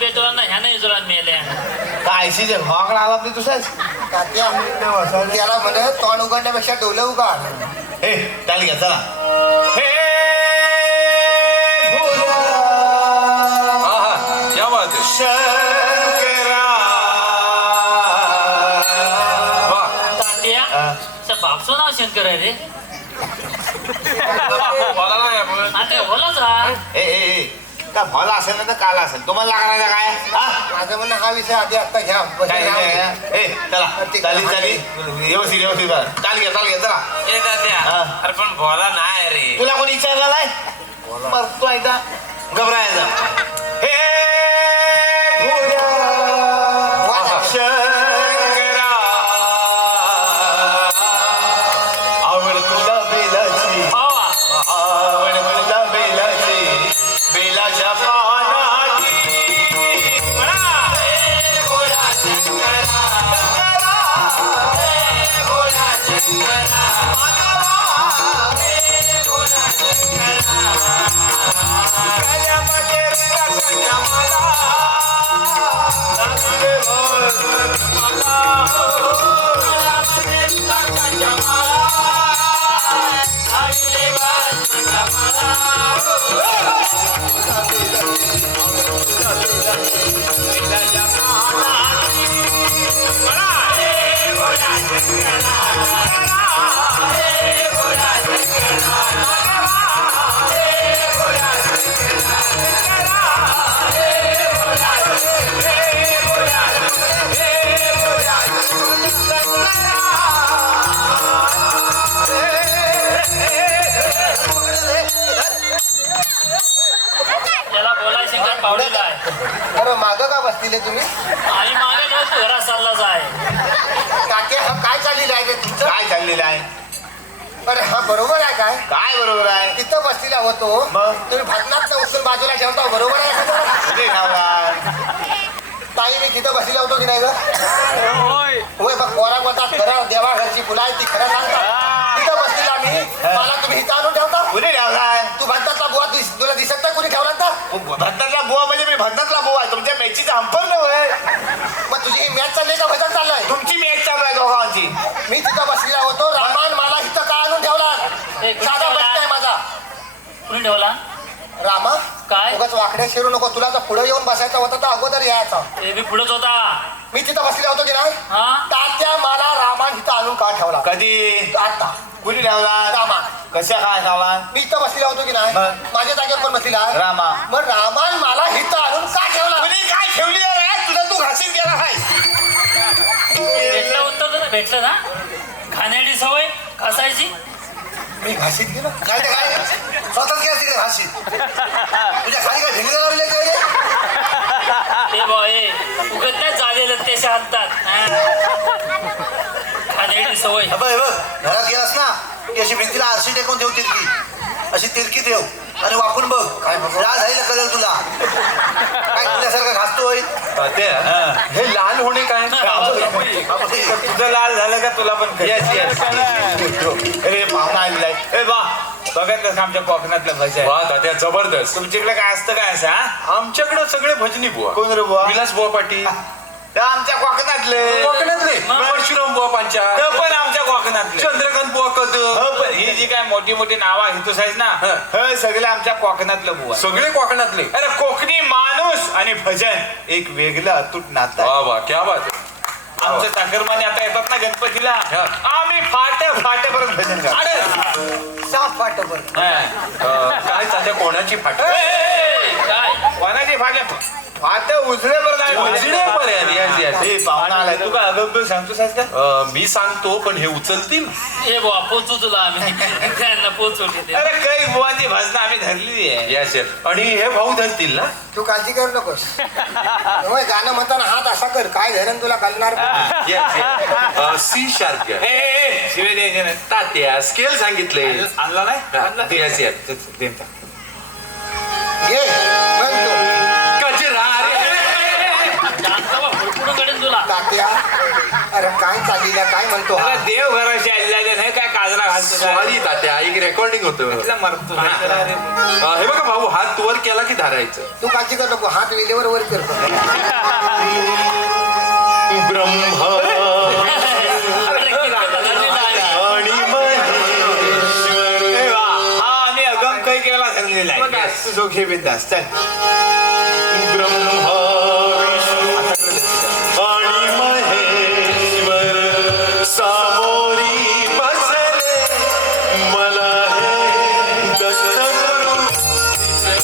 पेटवला ना ह्यानं इजोला मेल्या कायशी जे भावाकडे आला आपली तुझ्याच तात्या त्याला म्हणे तोंड उघडण्यापेक्षा डोलं उघड. हे चाल घ्या चला. हे हा क्या बात आहे. शंकरा वा तात्या बापचं नाव शंकर आहे रे. मला नाही आपण आता बोलाच हा. ए का भाला असेल ना तर काला असेल तुम्हाला लागणार का काय हा माझं म्हणणं हा विषय आधी आता घ्या. काय नाही. ए चला चाली व्यवस्थित व्यवस्थित चाल घ्या चला. ए तात्या हा. अरे पण बोला नाही रे. तुला कोणी विचारला नाही मरतो ऐका घबरायचा. हे शंकरा आवड तुला बेलाची आवड तुला बेलाची बेलाच्या पानाची त्याला बोलाय शंकर पावडीला आहे. अरे मागं का बसलेले तुम्ही? आणि मागे नव्हतं घरात चालला जाय. तात्या हा काय चाललेलं आहे रे तुमचं? काय चाललेलं आहे अरे हा बरोबर आहे काय? काय बरोबर आहे तिथं बसलेला होतो मग? तुम्ही भातनात उचलून बाजूला ठेवता बरोबर आहे का? कुठे ठेवला ताई मी तिथं बसलेला होतो की नाही ग? होय बघ पोरा बोलतात खरं देवा घरची फुलं आहे ती खरं सांगतात. तिथं बसलेला मी मला तुम्ही इथं आणून ठेवता. कुठे ठेवलाय तू भातातला बुवा तुला दिसत नाही कुणी ठेवला तर? भंडातला बुवा म्हणजे मी भंडातला बुवा आहे तुमच्या मॅचीचा अंपर नव्हे. मग तुझी ही मॅच चालली का भजन चाललंय? तुमची मॅच चालू आहे दोघांची. मी तिथं बसलेला होतो रामान मला इथं का आणून ठेवला? ए, कुणी साधा ठेवला? प्रश्न आहे माझा. कुणी ठेवला रामा काय? उगाच वाकड्या शिरू नको. तुला जर पुढे येऊन बसायचं होतं तर अगोदर यायचं. ते बी पुढंच होता. मी तिथं बसलेला होतो की नाही? हा तात्या मला रामान इथं आणून का ठेवला? कधी आता कुणी ठेवला रामा कशा काय ठेवला मी इथं बसलेला होतो की नाही? मग? माझ्या जागेवर पण बसलेला आहे. रामा मग रामान मला इथं आणून का ठेवला? कुणी काय ठेवली आहे तुझा तू घासीत गेला आहे. भेटलं उत्तर तर भेटलं ना. खाण्याची सवय घासायची. मी घाशीत गेलो काय ते काय स्वतःच गेला तिकडे घाशीत. तुझ्या खाली काय ढिंगलं लावले काय रे? ते बॉय उगत नाही झालेलं त्याच्या हातात. खाण्याची सवय. बघ घरात गेलास ना की अशी भिंतीला आरशी टेकून ठेव तिरकी अशी तिरकी ठेव आणि वापरून बघ काय राज आहे कळेल तुला काय तुझ्यासारखं घासतोय. हे लाल होणे काय तुझं लाल झालं का तुला पण अरे पाहुणा आलेला आहे. ए बा बघत कसं आमच्या कोकणातलं भज आहे. वा तात्या जबरदस्त. तुमच्याकडे काय असतं काय असं हा? आमच्याकडे सगळे भजनी बुवा. कोण रे बुवा? विलास बुवा पाटील ते आमच्या कोकणातले कोकणातले. परशुराम बुवा पांचाळ ते पण आमच्या कोकणातले. चंद्रकांत बुवा हो कदम. पण ही जी काय मोठी मोठी नावं आहे तू साईज ना हे सगळे आमच्या कोकणातलं बुवा. सगळे कोकणातले. अरे कोकणी माणूस आणि भजन एक वेगळं अतूट नातं आहे. वा वा क्या बात आहे. आमच्या चाकरमाने आता येतात ना गणपतीला हा. आम्ही फाटे परत भजन करतो. अरे साफ वाटत बरं. काय तात्या कोणाची फाट काय कोणाची फाटे फाटे उजळे परत पाहुणा आलाय तू काय अगं सांगतो साईज का मी सांगतो पण हे उचलतील. हे बुवा पोचू तुला आम्ही त्यांना पोचवली ते. अरे काही बुवांची भजनं आम्ही धरलेली आहे. Yes, yes. आणि हे भाऊ धरतील ना. तू काळजी करू नकोस. होय, गाणं म्हणताना हात असा कर काय धरण तुला कळणार. सी शार्प शिवे द्यायचे नाही. तात्या स्केल सांगितले. आणला नाही Yes, yes. घे म्हणतो गजरा रे. जास्त बा, हुडपुडं करेन तुला. तात्या अरे काय चाललेला काय म्हणतो हा? अगं देव घराशी आलेला नाही काय काजरा घालतो सॉरी तात्या एक रेकॉर्डिंग होतं मरतो हे बघा भाऊ हात वर केला की धरायचं. तू काळजी कर नको हात वेळेवर वर करतो ब्रह्मा आणि महेश्वर. हा आम्ही अगम काही केला ठरलेला आहे तू जोखे बिंदास चल ब्रह्मा आणि महेश्वर सामोरी बसले मला हे दत्तगुरु दिसले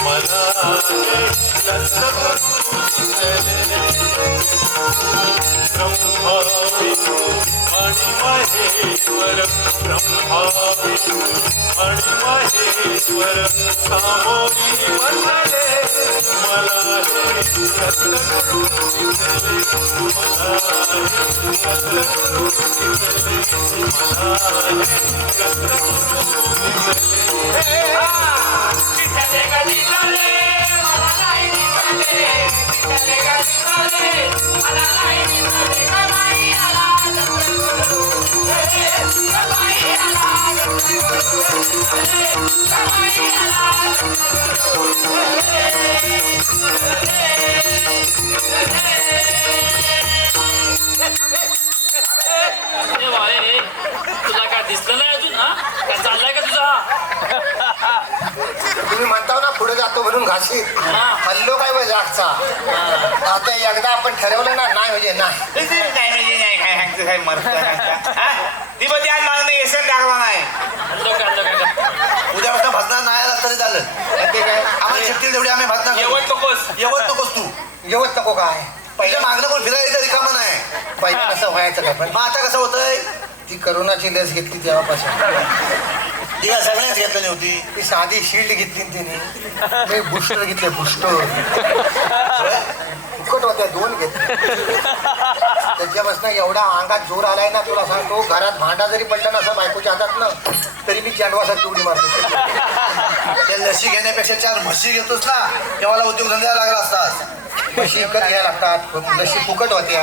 मला हे दत्तगुरु दिसले ब्रह्मा विष्णू आणि महेश्वर ब्रह्मा विष्णू आणि महेश्वर सामोरी बसले मला हे दत्तगुरु दिसले मला हे दत्तगुरु दिसले मला हे दत्तगुरु दिसले. तुला काय दिसलं नाही अजून हा काय चाललाय का तुझा तुम्ही म्हणताव ना पुढे जातो म्हणून घाशी हल्लो काय वय जागचा आता एकदा आपण ठरवलं ना नाही म्हणजे नाही नाही म्हणजे नाही काय सांगतो काय मरतो ती बघ आज मला नाही येसन टाकला नाही उद्यापासून भजनार नाही आला तरी झालं. ते काय आम्हाला शिफ्टील तेवढी आम्ही भजनार करू. येवत नकोस येवत नकोस तू. येवत नको काय पहिल्या मागणं कोण फिरायला रिकामा नाही. पहिले कसं व्हायचं काय पण मग आता कसं होतंय ती करोनाची लस घेतली तेव्हापासून ती काय सगळ्यांच घेतलेली होती. ती साधी शिल्ड घेतली ना तिने ते बुस्टर घेतले बुस्टर फुकट होत्या 2 घेतले त्याच्यापासून एवढा अंगात जोर आलाय ना तुला सांगतो घरात भांडा जरी पडला ना असं बायकोच्या हातात ना तरी मी चॅनवासात उडी मारतो. त्या लसी घेण्यापेक्षा 4 म्हशी घेतोस ना तेव्हा उद्योगधंद्याला लागला असतात. म्हशी विकत घ्यायला लागतात लशी फुकट होत्या.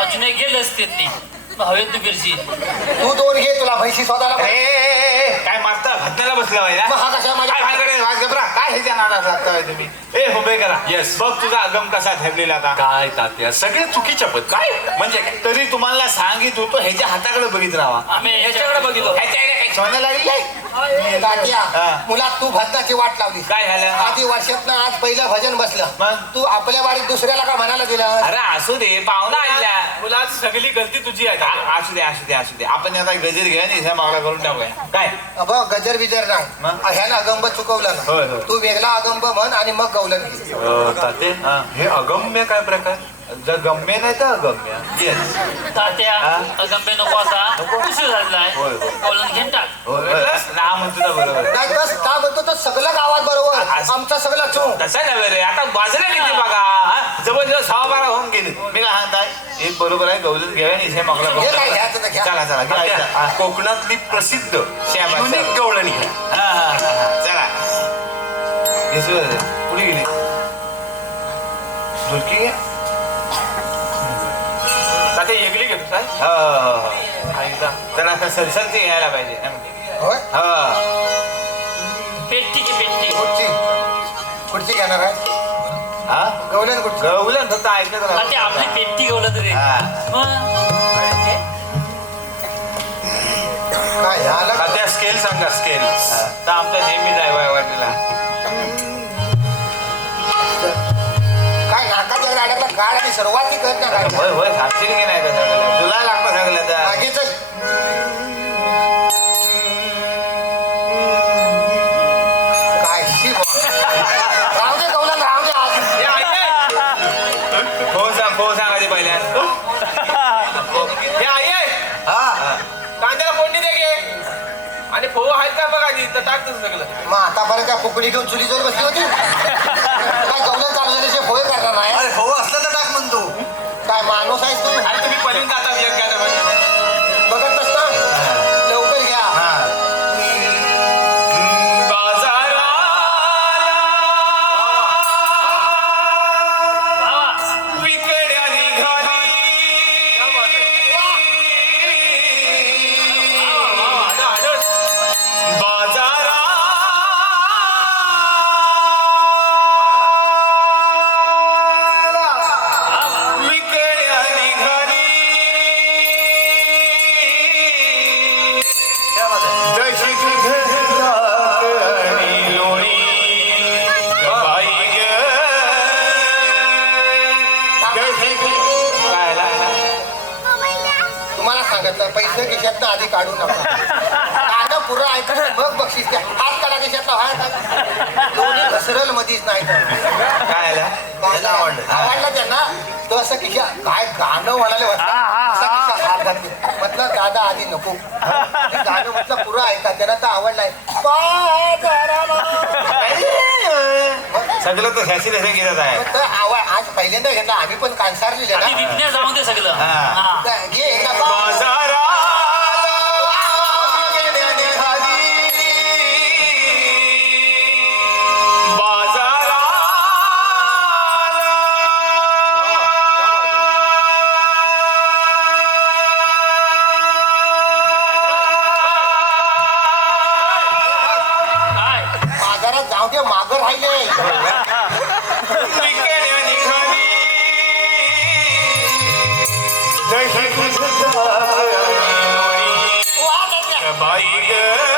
अजून एक गेलं असते ती हवेत तू गिरशी तू 2 घे तुला म्हशी स्वतःला काय मारता भजनाला बसला पाहिजे मग हा कसा माझ्या काय भानगडे वाज घबरा काय ह्याच्या नादात लागताय तुम्ही उभे करा Yes. बघ तुझा अगम कसा ठरलेला आता काय तात्या सगळे चुकीच्या पद्धत काय म्हणजे काय? तरी तुम्हाला सांगित होतो ह्याच्या हाताकडे बघित राहा आम्ही ह्याच्याकडे बघितो ह्याच्याकडे काही सोनं लागली नाही तात्या हा. मुलात तू भजनाची वाट लावली काय झालं आधी वर्षात आज पहिलं भजन बसलं मग? तू आपल्या वाडीत दुसऱ्याला का म्हणायला दिलं अरे असू दे पाहुणा आणला मुलाची सगळी गलती तुझी आहे असू दे असू दे असू दे आपण आता गजर घ्या आणि ह्या मागला करून टाकूया काय अब गजर बिजर नाही मग? ह्यानं अगंब चुकवलं होय, ना होय. तू वेगळा अगंब म्हण आणि मग गवलन घे. ताते हा. हे अगम्य काय प्रकार. जर गम्य नाही तर अगम्य येस तात्या हा? अगंबे नको आता उशीर झालाय होय, होय. बोलून घेऊन टाक ना म्हणतो ना बरोबर नाही बस का म्हणतो तर सगळं गावात बरोबर असं- आमचं सगळं चूक तसं नव्हे रे आता बाजूला किती बघा हा? जवळजवळ 6-12 होऊन गेले मी काय सांगताय एक बरोबर आहे गवलत घ्या आणि हे मागला हे काय घ्यायचं तर घ्या. चला चला घ्या. तात्या, हा. कोकणातली प्रसिद्ध श्यामा, युनिक श्यामा. गवळणी घ्या. हा, हा, हा, हा. चला येसू पुढे गेली ढोलकी घे. तात्या येगली घेतो काय हा, हा, हा. त्याला आता सरसरती घ्यायला पाहिजे होय हा पेट्टीची पेट्टी पुढची घेणार आहे हा गवलन कुठची गवलन फक्त ऐकत हा, ते राहा आपली पेट्टी गवलं तरी हा. काय झालं तात्या स्केल सांगा स्केल. तर आमचं नेहमीच आहे वाटलेला काय नाकाच्या गाड्यातला गाड आणि सर्वात करत ना गाडी होय होय सांगशील की नाही का सगळं तुला लागतं सगळं तर मागे चल काय शी राहू दे गवलन राहू दे आज हो सांगायचे पहिल्या हे आई आहे हा कांद्याला फोडणी दे गे आणि फोव आहेत का बघा आधी तर टाकतच सगळं मग आतापर्यंत काय फुकडी घेऊन चुलीजवळ बसली होती काय गवलन चालू झाल्याशिवाय होय करणार नाही अरे भाऊ असलं तर टाक म्हणतो. काय माणूस आहेस तू आणि तुम्ही पळून जाता एक गाणं म्हणून. बघत नसता लवकर घ्या विकड्या निघाली काढू नका गाणं पुरं ऐका मग बक्षीस द्या हात काढा कशातला हात दोन्ही घसरल मधीच नाही काय आला त्याला आवडलं. आवडला त्यांना तो असं किशा काय गाणं म्हणाले असा किशा हात घातले म्हटलं दादा आधी नको ते गाणं म्हटलं पुरं ऐका त्यांना तर आवडलाय सगळं तर ह्याची तसे गिरत आहे तर आवाज आज पहिल्यांदा घेतला आम्ही पण कांसारलेले आधी ना विकण्या जाऊन दे सगळं हा. हा. तर घे एकदा बा. काय बाजारात जाऊ दे मागं राहिले बाई ग